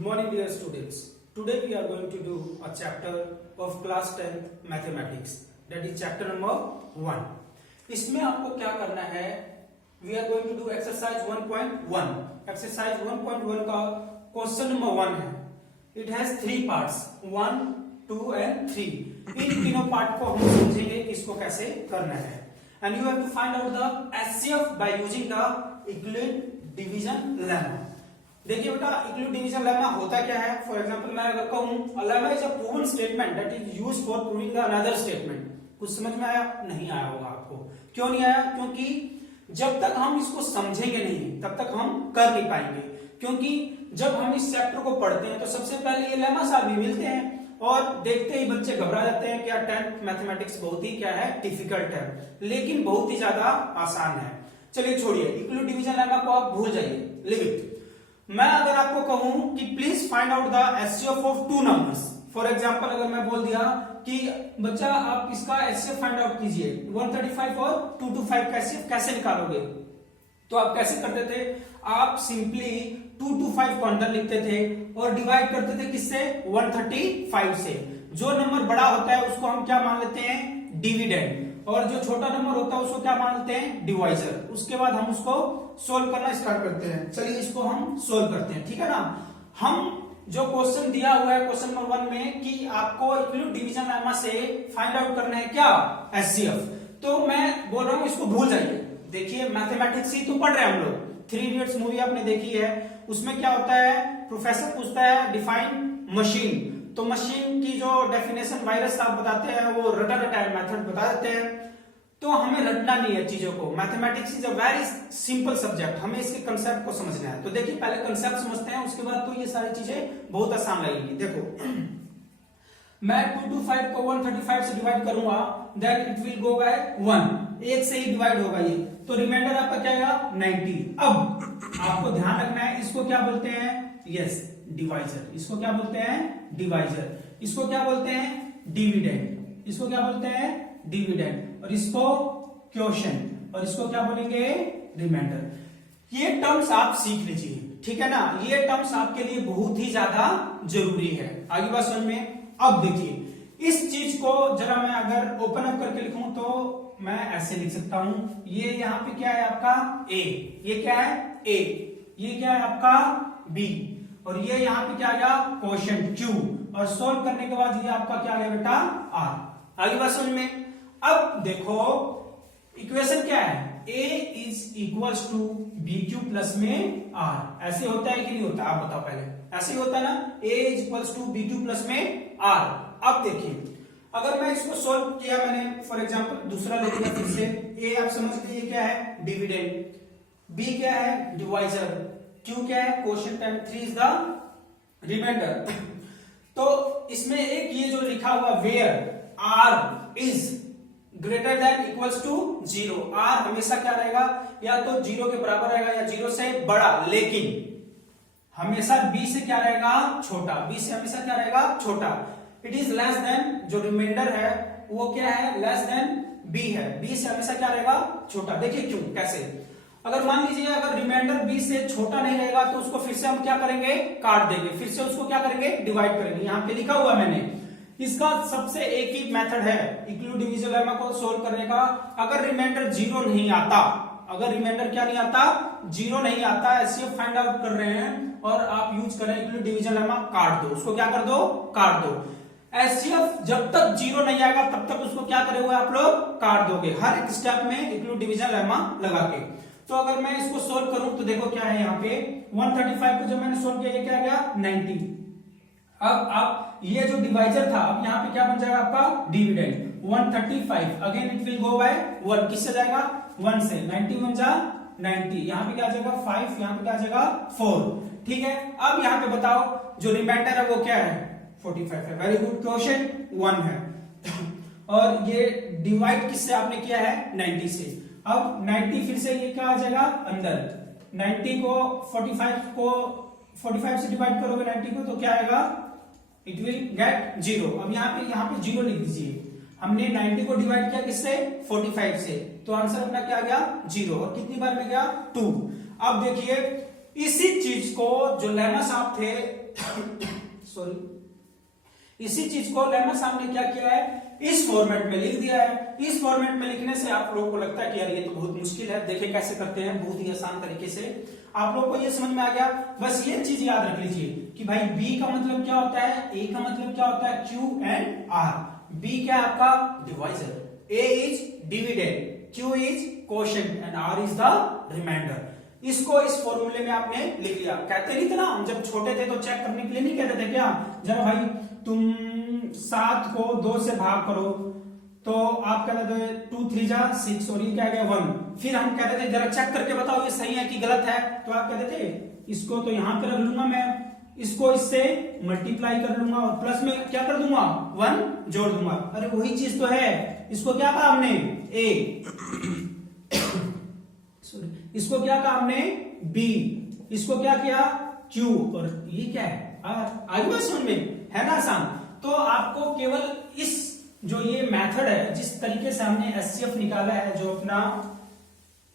Good morning, dear students. Today we are going to do a chapter of class 10th mathematics. That is chapter number 1. इसमें आपको क्या करना है? We are going to do exercise 1.1. Exercise 1.1 का question number 1 है. It has 3 parts. 1, 2 and 3. इन तीनों part को हम समझेंगे कि इसको कैसे करना है. And you have to find out the HCF by using the Euclid division lemma. देखिए बेटा, यूक्लिड डिवीजन लेमा होता क्या है? फॉर एग्जांपल मैं अगर कहूं lemma is a proven statement that is used for proving the another statement. कुछ समझ में आया? नहीं आया होगा आपको. क्यों नहीं आया? क्योंकि जब तक हम इसको समझेंगे नहीं तब तक हम कर नहीं पाएंगे. क्योंकि जब हम इस चैप्टर को पढ़ते हैं तो सबसे पहले ये लेमा साहब भी मिलते हैं और देखते ही बच्चे घबरा जाते हैं कि यार 10th मैथमेटिक्स बहुत ही क्या है, डिफिकल्ट है, लेकिन बहुत ही ज्यादा आसान है. चलिए छोड़िए, यूक्लिड डिवीजन लेमा को आप भूल जाइए, लिव इट. मैं अगर आपको कहूं कि please find out the HCF of two numbers. For example अगर मैं बोल दिया कि बच्चा आप इसका एचसीएफ फाइंड आउट कीजिए, 135 और 225 का एचसीएफ कैसे निकालोगे? तो आप कैसे करते थे? आप सिंपली 225 को अंदर लिखते थे और डिवाइड करते थे किससे? 135 से. जो नंबर बड़ा होता है उसको हम क्या मान लेते हैं? डिविडेंड. और जो छोटा नंबर होता है उसको क्या मान लेते हैं? डिवाइजर. उसके बाद हम उसको सोल्व करना स्टार्ट करते हैं. चलिए इसको हम सोल्व करते हैं, ठीक है ना. हम जो क्वेश्चन दिया हुआ है क्वेश्चन नंबर 1 में कि आपको यूक्लिड डिवीजन लेमा से फाइंड आउट करना है क्या? एचसीएफ. तो मैं बोल रहा हूं इसको भूल जाइए. देखिए मैथमेटिक्स ही तो पढ़ रहे हैं हम लोग. 3 इडियट्स मूवी आपने देखी है, उसमें क्या होता है? प्रोफेसर पूछता है डिफाइन मशीन. तो मशीन की जो डेफिनेशन वायरस साहब बताते हैं वो रटा मेथड बता देते हैं. तो हमें रटना नहीं है चीजों को. Mathematics is a very simple subject. हमें इसके कंसेप्ट को समझना है. तो देखिए पहले कंसेप्ट समझते हैं, उसके बाद तो ये सारी चीजें बहुत आसान लगेगी. देखो मैं 225 को 135 से डिवाइड करूंगा, then it will go by 1. एक से ही डिवाइड होगा ये, तो रिमाइंडर आपका क्या आएगा? 90. अब आपको ध्यान रखना है, इसको क्या बोलते हैं? Yes, divisor. इसको क्या बोलते हैं? डिवाइजर. इसको क्या बोलते हैं? डिविडेंड. इसको क्या बोलते हैं? डिविडेंड. और इसको क्वोशिएंट. और इसको क्या बोलेंगे? रिमाइंडर. ये टर्म्स आप सीख लीजिए, ठीक है ना. ये टर्म्स आपके लिए बहुत ही ज्यादा जरूरी है. आगे बात समझ में. अब देखिए इस चीज को जरा मैं अगर ओपन अप करके लिखूं तो मैं ऐसे लिख सकता हूं. ये यहां पे क्या है आपका? ए. ये क्या है? ए. ये क्या है आपका? बी. और ये यहां पे क्या आ गया? Quotient Q. और सोल्व करने के बाद ये आपका क्या आ गया बेटा? आर. आगे बात समझ में. अब देखो इक्वेशन क्या है? a is equals to b q plus में आर. ऐसे होता है कि नहीं होता? आप बताओ पहले. ऐसे ही होता है ना. a is equals to b q plus में आर. अब देखिए अगर मैं इसको सोल्व किया, मैंने फॉर एग्जांपल दूसरा ले लिया फिर से. a आप समझ लीजिए क्या है? डिविडेंड. b क्या है? डिवाइजर. q क्या है? Quotient. And 3 is the remainder. तो इसमें एक ये जो लिखा हुआ where r is greater than equals to 0. r हमेशा क्या रहेगा? या तो 0 के बराबर रहेगा या 0 से बड़ा, लेकिन हमेशा b से क्या रहेगा? छोटा. b से हमेशा क्या रहेगा? छोटा. इट इज लेस देन, जो रिमाइंडर है वो क्या है? लेस देन b है. b से हमेशा क्या रहेगा? छोटा. देखिए क्यों, कैसे? अगर मान लीजिए अगर रिमाइंडर b से छोटा नहीं रहेगा तो उसको फिर से हम क्या करेंगे? काट देंगे. फिर से उसको क्या करेंगे? डिवाइड करेंगे. यहां पे लिखा हुआ मैंने. इसका सबसे एक ही मेथड है यूक्लिड डिवीजन लेमा को सोल्व करने का. अगर रिमाइंडर 0 नहीं आता, अगर रिमाइंडर क्या नहीं आता? 0 नहीं आता, एचसीएफ फाइंड आउट कर रहे हैं और आप यूज कर रहे हैं यूक्लिड डिवीजन लेमा, काट दो. उसको क्या कर दो? काट दो. एचसीएफ जब तक 0 नहीं आएगा तब तक उसको क्या करोगे आप लोग? काट दोगे. हर एक स्टेप में यूक्लिड डिवीजन लेमा लगा के. तो अगर मैं इसको सोल्व करूं तो देखो क्या है यहाँ पे? 135 को जब मैंने सोल्व किया ये क्या गया? 90. अब आप ये जो डिवाइजर था, अब यहाँ पे क्या बन जाएगा आपका? Dividend. 135 again it will go by 1. किससे जाएगा? 1 से. 90 बन जा 90. यहाँ पे क्या आ जाएगा? 5. यहाँ पे क्या आ जाएगा? 4. ठीक है. अब यहाँ पे बताओ जो रिमाइंडर है वो क्या है? 45 है. Very good. क्वोशिएंट 1 है. और ये डिवाइड किससे आपने किया है? 90 से. अब 90 फिर से ये क्या आ जाएगा? अंदर. 90 को 45 से डिवाइड करोगे 90 को तो क्या आएगा? It will get 0. अब यहाँ पे 0 लिख दीजिए. हमने 90 को डिवाइड किया किससे? 45 से. तो आंसर अपना क्या गया? 0. और कितनी बार में गया? 2. अब देखिए इसी चीज को जो लेमा साहब थे सॉरी इसी चीज को लेमा साहब ने क्या किया है, इस फॉर्मेट में लिख दिया है। इस फॉर्मेट में लिखने से आप लोगों को लगता है कि यार ये तो बहुत मुश्किल है, देखिए कैसे करते हैं, बहुत ही आसान तरीके से आप लोगों को ये समझ में आ गया। बस ये चीज याद रख लीजिए कि भाई बी का मतलब क्या होता है, ए का मतलब क्या होता है, क्यू एंड आर। बी क्या है आपका divisor, a is dividend, q is quotient and r is the remainder. इसको इस फॉर्मूले में आपने लिख लिया। कहते नहीं थे ना हम जब छोटे थे तो चेक करने के लिए नहीं कहते थे क्या, जरा भाई तुम 7 को 2 से भाग करो, तो आप कहते थे 2 3 जा 6 और ये क्या गया 1। फिर हम कहते थे जरा चेक करके बताओ ये सही है कि गलत है, तो आप कहते थे इसको तो यहां पे रख लूंगा मैं, इसको इससे मल्टीप्लाई कर लूंगा और प्लस में क्या कर दूंगा 1 जोड़ दूंगा। अरे वही चीज तो है, इसको क्या कहा हमने ए इसको क्या कहा हमने बी, इसको क्या किया क्यू और ये क्या है आर। आगे बात समझ में है ना आसान। तो आपको केवल इस जो ये मेथड है, जिस तरीके से हमने एचसीएफ निकाला है, जो अपना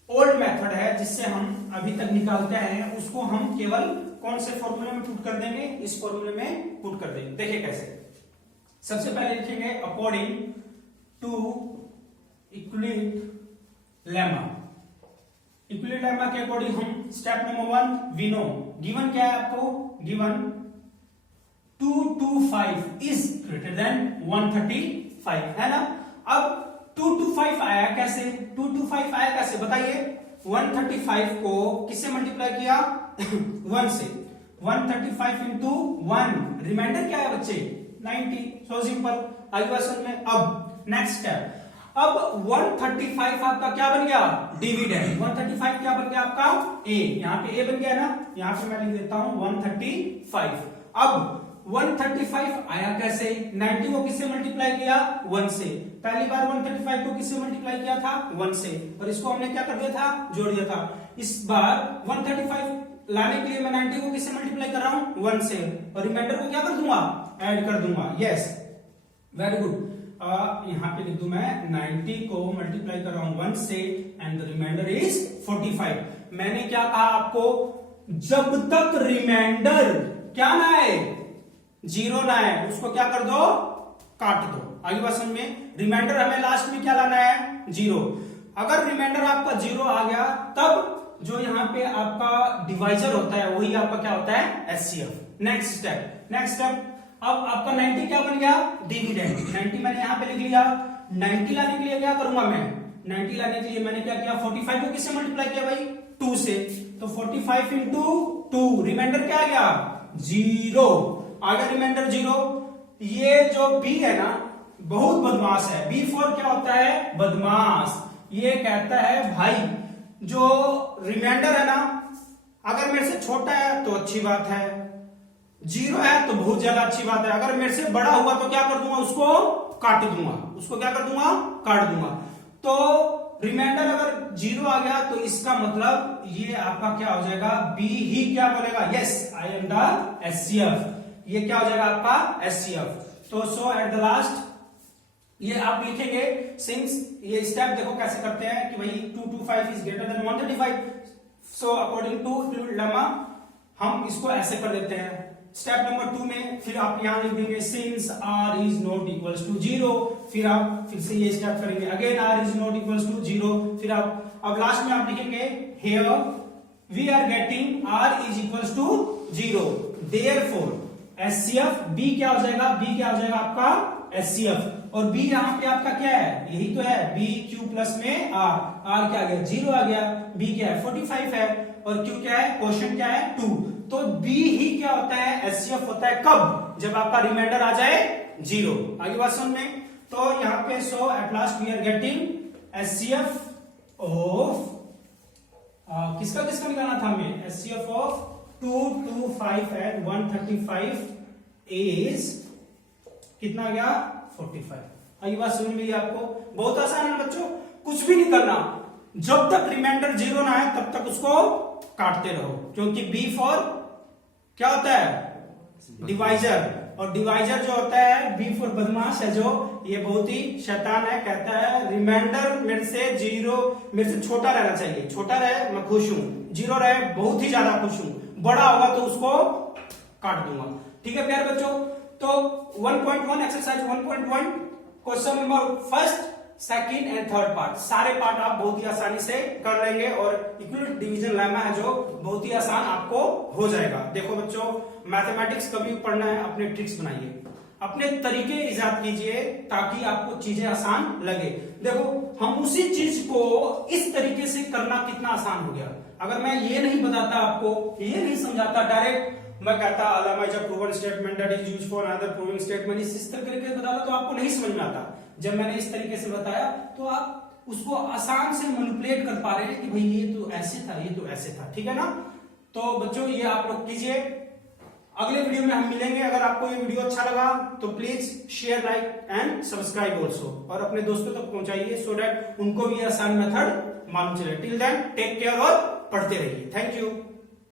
ओल्ड मेथड है जिससे हम अभी तक निकालते हैं, उसको हम केवल कौन से फॉर्मूले में पुट कर देंगे, इस फॉर्मूले में पुट कर देंगे। देखिए कैसे। सबसे पहले लिखेंगे according to equilibrium lemma. Equilibrium lemma के अकॉर्डिंग हम step number 1 we know given क्या है आपको, गिवन 225 इज ग्रेटर देन 135 है ना। अब 225 आया कैसे, 225 आया कैसे बताइए। 135 को किससे मल्टीप्लाई किया 1 से, 135 इंटू 1, रिमाइंडर क्या है बच्चे 90। So simple. आगे क्वेश्चन में अब नेक्स्ट स्टेप, अब 135 आपका क्या बन गया डिविडेंड। 135 क्या बन गया आपका ए, यहाँ पे ए बन गया ना, यहाँ पे मैं लिख देता हूं 135। अब 135 आया कैसे, 90 को किससे मल्टीप्लाई किया 1 से। पहली बार 135 को किससे मल्टीप्लाई किया था 1 से, और इसको हमने क्या कर दिया था जोड़ दिया था। इस बार 135 लाने के लिए मैं 90 को किससे मल्टीप्लाई कर रहा हूं 1 से, और रिमाइंडर को क्या कर दूंगा ऐड कर दूंगा। Yes very good. यहां पे लिख दूं मैं 90 को मल्टीप्लाई कर रहा हूं 1 से एंड द रिमाइंडर इज 45। मैंने क्या कहा आपको, जब तक रिमाइंडर क्या ना है 0 ना है, उसको क्या कर दो काट दो। आगे बात समझ में। रिमाइंडर हमें लास्ट में क्या लाना है 0। अगर रिमाइंडर आपका 0 आ गया तब जो यहाँ पे आपका डिवाइजर होता है वही आपका क्या होता है एचसीएफ। नेक्स्ट स्टेप अब आपका 90 क्या बन गया डिविडेंड। 90 मैंने यहाँ पे लिख लिया। 90 लाने के लिए क्या करूंगा मैं, 90 लाने के लिए मैंने क्या किया 45 को किससे मल्टीप्लाई किया भाई 2 से, तो 45 इंटू 2, रिमाइंडर क्या आ गया 0 आ गया, रिमाइंडर 0। ये जो बी है ना बहुत बदमाश है। बी फॉर क्या होता है बदमाश। ये कहता है भाई जो रिमाइंडर है ना अगर मेरे से छोटा है तो अच्छी बात है, 0 है तो बहुत ज्यादा अच्छी बात है, अगर मेरे से बड़ा हुआ तो क्या कर दूंगा उसको काट दूंगा, उसको क्या कर दूंगा काट दूंगा। तो रिमाइंडर अगर 0 आ गया तो इसका मतलब ये आपका क्या हो जाएगा बी ही क्या बोलेगा yes I am the HCF. ये क्या हो जाएगा आपका एचसीएफ। तो सो एट द लास्ट ये आप लिखेंगे सिंस ये स्टेप देखो कैसे करते हैं कि भाई 225 is greater than 135। So according to lemma हम इसको ऐसे कर देते हैं। स्टेप नंबर 2 में फिर आप यहां लिख देंगे since r is not equals to 0। फिर आप फिर से ये स्टेप करेंगे again r is not equals to 0। फिर आप अब लास्ट में आप लिखेंगे here we are getting r is equals to 0 therefore HCF b क्या हो जाएगा, बी क्या हो जाएगा आपका एचसीएफ। और बी यहां पे आपका क्या है यही तो है बी क्यू प्लस में आर क्या आ गया 0 आ गया। बी क्या है 45 है और क्यू क्या है क्वोशिएंट क्या है 2। तो बी ही क्या होता है एचसीएफ होता है कब, जब आपका रिमाइंडर आ जाए 0। आगे बात समझ में। तो यहाँ पे so at last we are getting HCF of किसका किसका निकालना था हमें एचसीएफ ऑफ 225 एंड 135 इज कितना आ गया 45। आगे बात समझ में आपको बहुत आसान है बच्चों, कुछ भी नहीं करना, जब तक रिमाइंडर 0 ना है तब तक उसको काटते रहो, क्योंकि बी फॉर क्या होता है डिवाइजर, और डिवाइजर जो होता है बी फॉर बदमाश है, जो ये बहुत ही शैतान है। कहता है रिमाइंडर मेरे से 0 मेरे से छोटा रहना चाहिए, छोटा रहे मैं खुश हूं, 0 रहे बहुत ही ज्यादा खुश हूं, बड़ा होगा तो उसको काट दूंगा। ठीक है प्यारे बच्चों, तो 1.1 exercise 1.1 question number first, second and third part, सारे पार्ट आप बहुत ही आसानी से कर लेंगे और इक्विवेलेंट डिवीजन लेमा है जो बहुत ही आसान आपको हो जाएगा। देखो बच्चों, मैथमेटिक्स कभी पढ़ना है अपने ट्रिक्स बनाइए, अपने तरीके इजाद कीजिए ताकि आपको चीजें आसान लगे। देखो हम उसी चीज को इस तरीके से करना कितना आसान हो गया। अगर मैं ये नहीं बताता आपको, ये नहीं समझाता, डायरेक्ट मैं कहता a lemma is a proven statement that is used for another proving statement, इस तरीके से बताता तो आपको नहीं समझ में आता। जब मैंने इस तरीके से बताया तो आप उसको आसान से मैनिपुलेट कर पा रहे हैं कि भाई ये तो ऐसे था, ये तो ऐसे था, ठीक है ना। तो बच्चों ये आप लोग कीजिए। अगले वीडियो में हम मिलेंगे। अगर आपको ये वीडियो अच्छा लगा तो please share, like and subscribe also, और अपने दोस्तों तक पहुंचाइए सो दैट उनको भी आसान मेथड मालूम चले। टिल देन टेक केयर और पढ़ते रहिए। Thank you.